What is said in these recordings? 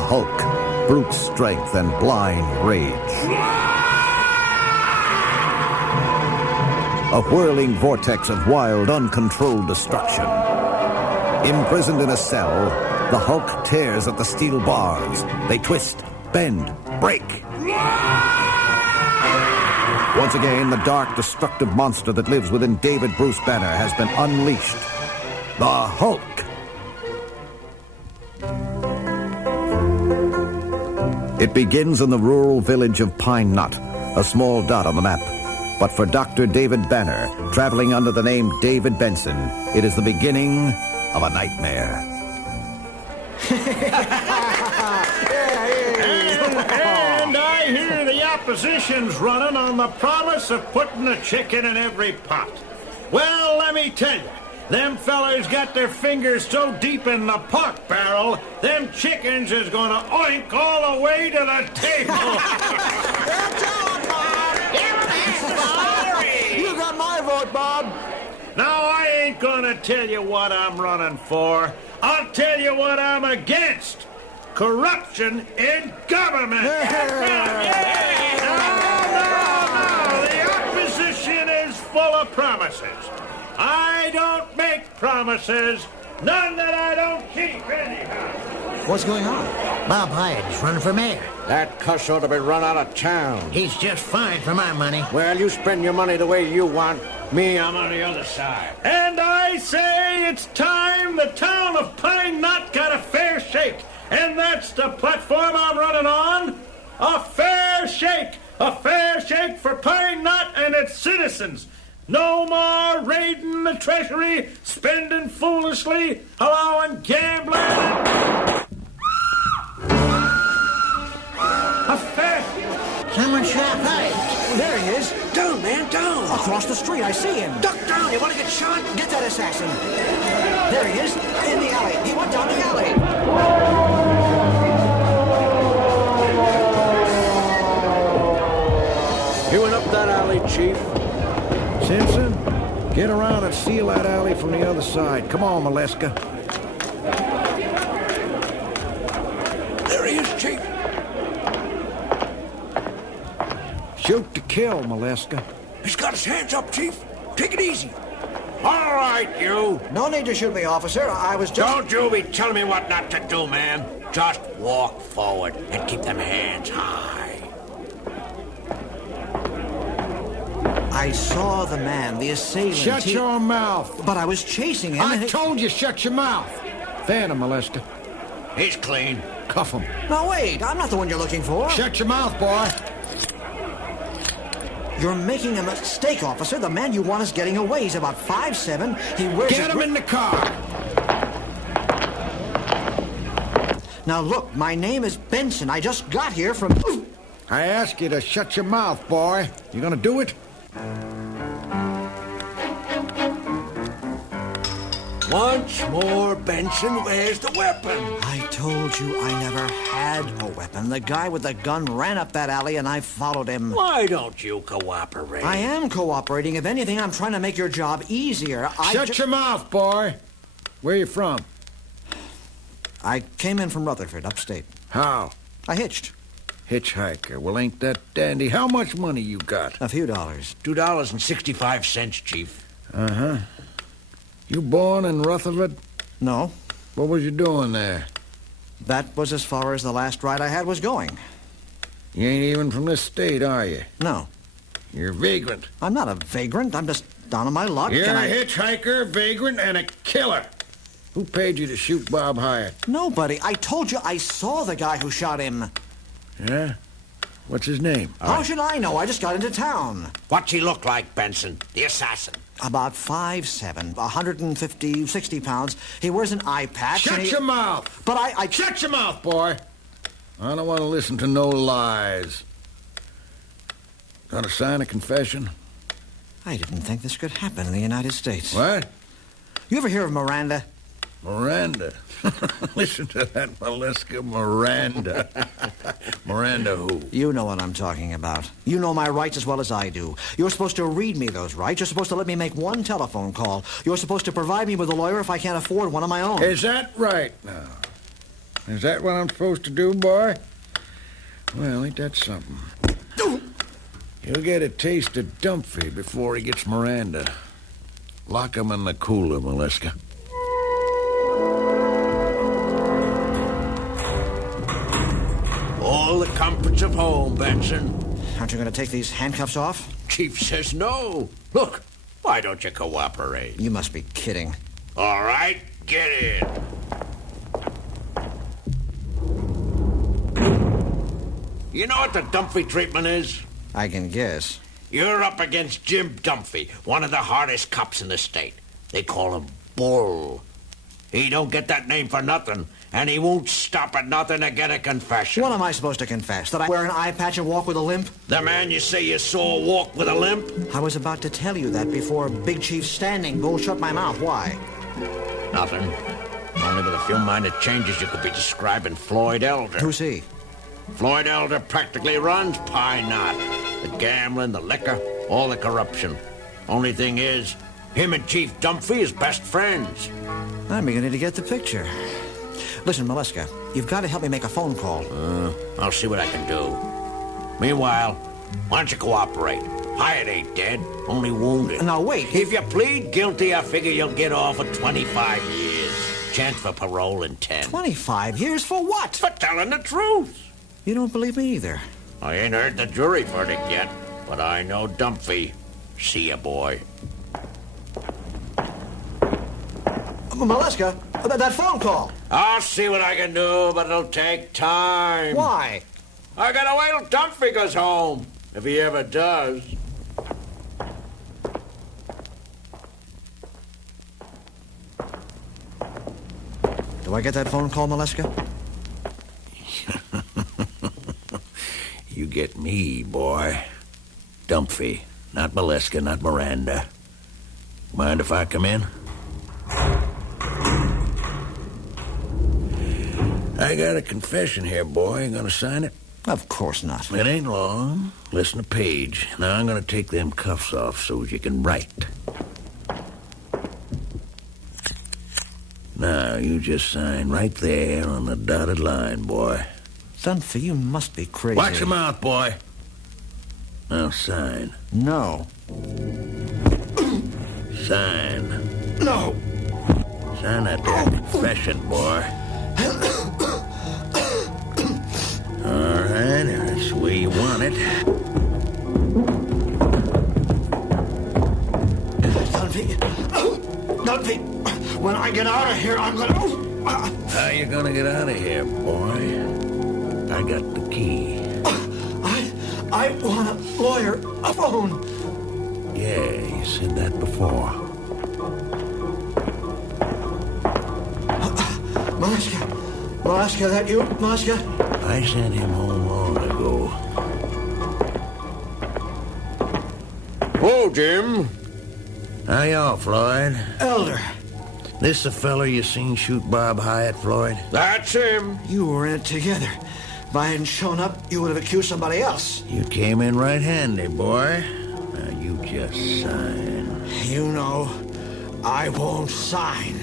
Hulk, brute strength and blind rage. A whirling vortex of wild, uncontrolled destruction. Imprisoned in a cell, the Hulk tears at the steel bars. They twist, bend, break. Once again, the dark, destructive monster that lives within David Bruce Banner has been unleashed. The Hulk. It begins in the rural village of Pine Knot, a small dot on the map. But for Dr. David Banner, traveling under the name David Benson, it is the beginning of a nightmare. And I hear the opposition's running on the promise of putting a chicken in every pot. Well, let me tell you, them fellers got their fingers so deep in the pork barrel, them chickens is gonna oink all the way to the table. You got my vote, Bob. Now, I ain't gonna tell you what I'm running for. I'll tell you what I'm against. Corruption in government. No. The opposition is full of promises. I don't make promises. None that I don't keep, anyhow. What's going on? Bob Hyatt is running for mayor. That cuss ought to be run out of town. He's just fine for my money. Well, you spend your money the way you want. Me, I'm on the other side. And I say it's time the town of Pine Knot got a fair shake. And that's the platform I'm running on. A fair shake. A fair shake for Pine Knot and its citizens. No more raiding the treasury, spending foolishly, allowing gambling. A fair... Someone shot Hyatt. There he is. Down, man, down. Across the street, I see him. Duck down. You want to get shot? Get that assassin. There he is, in the alley. He went down the alley. He went up that alley, Chief. Simpson, get around and seal that alley from the other side. Come on, Maleska. There he is, Chief. Shoot to kill, Maleska. He's got his hands up, Chief. Take it easy. All right, you. No need to shoot me, officer. I was just... Don't you be telling me what not to do, man. Just walk forward and keep them hands high. I saw the man, the assailant. Shut your mouth. But I was chasing him. I told you, shut your mouth. Fan him, Maleska. He's clean. Cuff him. No, wait. I'm not the one you're looking for. Shut your mouth, boy. You're making a mistake, officer. The man you want is getting away. He's about 5'7". He wears Get him in the car. Now, look, my name is Benson. I just got here from... I ask you to shut your mouth, boy. You gonna do it? Once more, Benson, where's the weapon? I told you I never had a weapon. The guy with the gun ran up that alley and I followed him. Why don't you cooperate? I am cooperating. If anything, I'm trying to make your job easier. Shut your mouth, boy. Where you from? I came in from Rutherford, upstate. How? I hitched. Hitchhiker. Well, ain't that dandy. How much money you got? A few dollars. $2.65, Chief. Uh-huh. You born in Rutherford? No. What was you doing there? That was as far as the last ride I had was going. You ain't even from this state, are you? No. You're a vagrant. I'm not a vagrant. I'm just down on my luck. You're and a hitchhiker, vagrant, and a killer. Who paid you to shoot Bob Hyatt? Nobody. I told you I saw the guy who shot him. Yeah? What's his name? How should I know? I just got into town. What's he look like, Benson? The assassin. About 5'7", 150, 60 pounds. He wears an eye patch. Shut your mouth! But I... Shut your mouth, boy! I don't want to listen to no lies. Got to sign a confession? I didn't think this could happen in the United States. What? You ever hear of Miranda? Miranda. Listen to that, Maleska. Miranda. Miranda who? You know what I'm talking about. You know my rights as well as I do. You're supposed to read me those rights. You're supposed to let me make one telephone call. You're supposed to provide me with a lawyer if I can't afford one of my own. Is that right now? Is that what I'm supposed to do, boy? Well, ain't that something? He'll get a taste of Dumphy before he gets Miranda. Lock him in the cooler, Maleska. All the comforts of home, Benson. Aren't you going to take these handcuffs off? Chief says no. Look, why don't you cooperate? You must be kidding. All right, get in. You know what the Dumphy treatment is? I can guess. You're up against Jim Dumphy, one of the hardest cops in the state. They call him Bull. He don't get that name for nothing, and he won't stop at nothing to get a confession. What am I supposed to confess? That I wear an eye patch and walk with a limp? The man you say you saw walk with a limp? I was about to tell you that before Big Chief Standing Bull shut my mouth. Why? Nothing. Only with a few minor changes you could be describing Floyd Elder. Who's he? Floyd Elder practically runs Pine Knot. The gambling, the liquor, all the corruption. Only thing is, him and Chief Dumphy is best friends. I'm beginning to get the picture. Listen, Maleska, you've got to help me make a phone call. I'll see what I can do. Meanwhile, why don't you cooperate? Hyatt ain't dead, only wounded. Now, wait. If you plead guilty, I figure you'll get off with 25 years. Chance for parole in 10. 25 years for what? For telling the truth. You don't believe me either. I ain't heard the jury verdict yet, but I know Dumphy. See ya, boy. Maleska, that phone call. I'll see what I can do, but it'll take time. Why? I gotta wait till Dumphy goes home, if he ever does. Do I get that phone call, Maleska? You get me, boy. Dumphy. Not Maleska, not Miranda. Mind if I come in? I got a confession here, boy. You gonna sign it? Of course not. It ain't long. Listen to Page. Now I'm gonna take them cuffs off so you can write. Now, you just sign right there on the dotted line, boy. Dunphy, you must be crazy. Watch your mouth, boy. Now sign. No. Sign. No. Sign that there confession, boy. All right, that's the way you want it. Dunphy, when I get out of here, I'm gonna... How you gonna get out of here, boy? I got the key. I want a lawyer, a phone. Yeah, you said that before. Maleska, that you, Maleska? I sent him home long ago. Whoa, Jim. How y'all, Floyd? Elder. This the fella you seen shoot Bob Hyatt, Floyd? That's him. You were in it together. If I hadn't shown up, you would have accused somebody else. You came in right-handy, boy. Now you just sign. You know, I won't sign.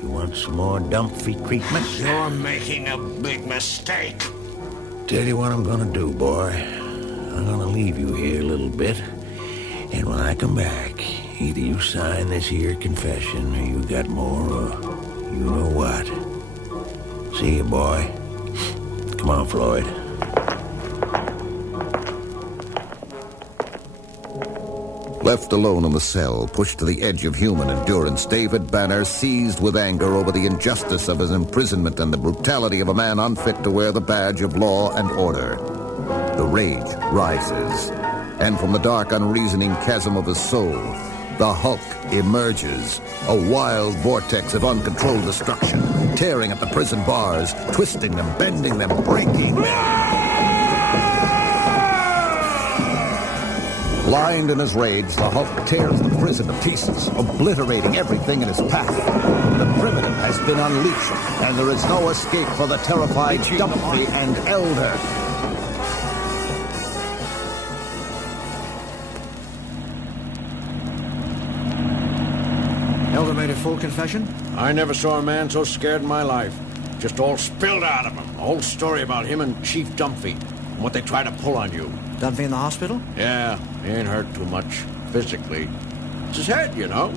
You want some more Dumphy treatment? You're making a big mistake. Tell you what I'm gonna do, boy. I'm gonna leave you here a little bit. And when I come back, either you sign this here confession or you got more, or you know what. See you, boy. Come on, Floyd. Left alone in the cell, pushed to the edge of human endurance, David Banner seized with anger over the injustice of his imprisonment and the brutality of a man unfit to wear the badge of law and order. The rage rises, and from the dark, unreasoning chasm of his soul, the Hulk emerges, a wild vortex of uncontrolled destruction, tearing at the prison bars, twisting them, bending them, breaking them. Blind in his rage, the Hulk tears the prison to pieces, obliterating everything in his path. The primitive has been unleashed, and there is no escape for the terrified Dumphy and Elder. Elder made a full confession? I never saw a man so scared in my life. Just all spilled out of him. A whole story about him and Chief Dunphy and what they tried to pull on you. Dunphy in the hospital? Yeah, he ain't hurt too much, physically. It's his head, you know.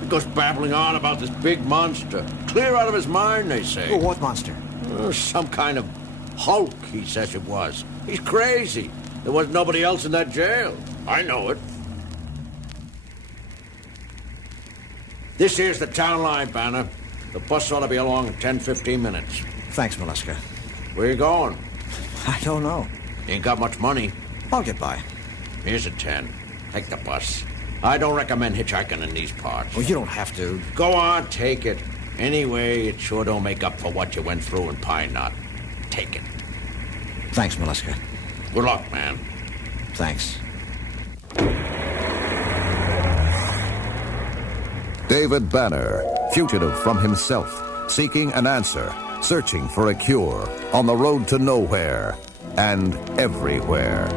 He goes babbling on about this big monster. Clear out of his mind, they say. Oh, what monster? Some kind of Hulk, he says it was. He's crazy. There wasn't nobody else in that jail. I know it. This here's the town line, Banner. The bus ought to be along in 10-15 minutes. Thanks, Molluska. Where you going? I don't know. You ain't got much money. I'll get by. Here's a 10. Take the bus. I don't recommend hitchhiking in these parts. Well, you don't have to. Go on, take it. Anyway, it sure don't make up for what you went through in Pine Knot. Take it. Thanks, Molluska. Good luck, man. Thanks. David Banner, fugitive from himself, seeking an answer, searching for a cure, on the road to nowhere and everywhere.